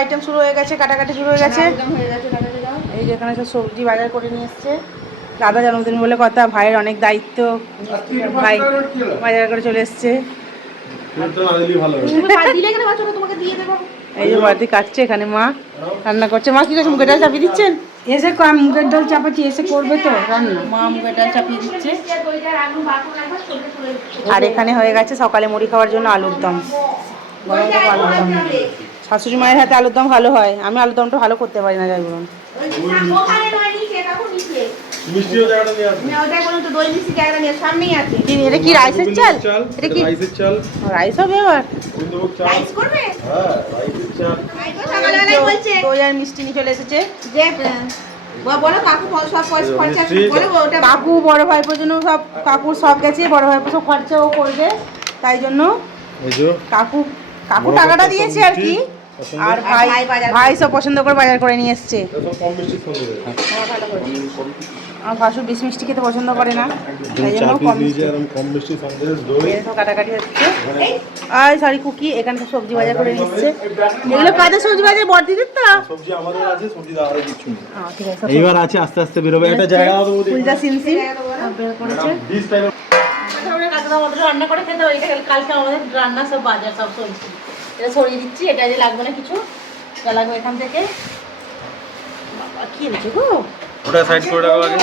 Item শুরু হয়ে গেছে, কাটাকাটি শুরু হয়ে গেছে। এই যে এখানে সব সবজি বাজার করে নিয়ে এসছে। দাদা জন্মদিন বলে কথা, ভাইয়ের অনেক দায়িত্ব, ভাই বাজার করে চলে এসছে। এই যে বাড়তি কাটছে, এখানে মা রান্না করছে। মা কি করছে, মুগের ডাল চাপিয়ে দিচ্ছেন? এসে মুগের ডাল চাপাচ্ছি, এসে করবে তো রান্না। মা মুগের ডাল চাপিয়ে দিচ্ছে। আর এখানে হয়ে গেছে সকালে মুড়ি খাওয়ার জন্য আলুর দম, গরম গরম আলুর দম। শাশুড়ি মায়ের হাতে আলুর দম ভালো হয়, আমি আলুর দমটা ভালো করতে পারি না, যাই বলুন। এটা কি রাইসের চাল? এটা কি রাইস হবে আবার? দই আর মিষ্টি নিয়ে চলে এসেছে। কাকু বড় ভাইপোর জন্য সব, কাকুর সব গেছে, বড় ভাইপো সব খরচাও করবে, তাই জন্য কাকু টাকাটা দিয়েছে আর কি। আর ভাই সব পছন্দ করে বাজার করে নিয়ে এসছে। আমার ভাসুর বেশি মিষ্টি খেতে পছন্দ করে না, তাই জন্য কম মিষ্টি কাটাকাটি হচ্ছে। আর সরি কুকি এখানে সব সবজি বাজার করে নিয়ে এসছে। এগুলো কাদের সবজি বাজার? বড়দিদের তো সবজি আমাদের আছে, সবজি দাঁড়ায় কিছু নেই। ঠিক আছে, এইবার আছে, আস্তে আস্তে বেরোবে একটা জায়গা ফুলটা সিমসিম বের করেছে। রান্না করে খেতে হয়, কালকে আমাদের রান্না সব বাজার সব সবজি এটা সরিয়ে দিচ্ছি। এটা যে লাগবে না কিছু, যা লাগবে এখান থেকে। বাবা কি এনেছে গো, ওটা সাইড করে রাখো আগে,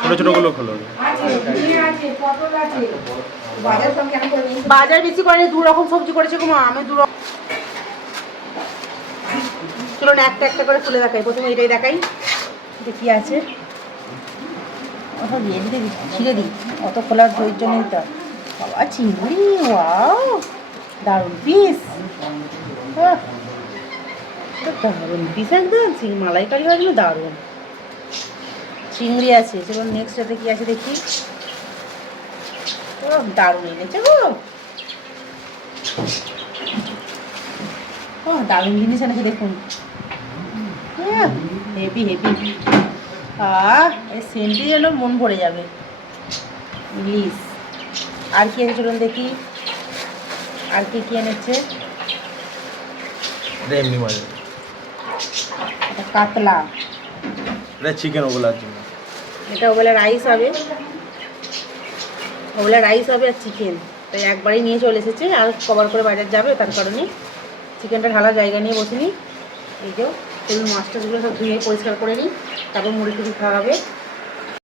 ছোট ছোট গুলো খোলো। বাজার বেশি করে দু রকম সবজি করেছে গো মা, আমি দু রকম। চলো না একটা একটা করে খুলে দেখাই। প্রথমে এটাই দেখাই, এটা কি আছে। দিয়ে দিতে ছিঁড়ে দিই, অত খোলার ধৈর্য নেই তো। বাবা চিংড়ি, ওয়াও দারুণ পিস, দারুণ পিস একদম। মালাইকারি হয় দারুণ। চিংড়ি আছে, চলো নেক্সট এতে কি আছে দেখি। ও দারুণ এনেছে গো, ও দারুণ জিনিস এনেছে দেখুন, হেভি হেভি। এই সেন্টই যেন মন ভরে যাবে। ইলিশ আর কি আছে চলুন দেখি, আর কি কি এনেছে। এটা কাতলা, এটা চিকেন ওগুলার জন্য। এটা ওবেলা রাইস হবে, ওবেলা রাইস হবে আর চিকেন, তাই একবারই নিয়ে চলে এসেছে। আর কভার করে বাজার যাবে, তার কারণে চিকেনটা ঢালা জায়গা নিয়ে বসে নিই। এই যে তেল মাছটাগুলো সব ধুয়ে পরিষ্কার করে নিই, তারপর মুড়ি টুড়ি খাওয়াবে।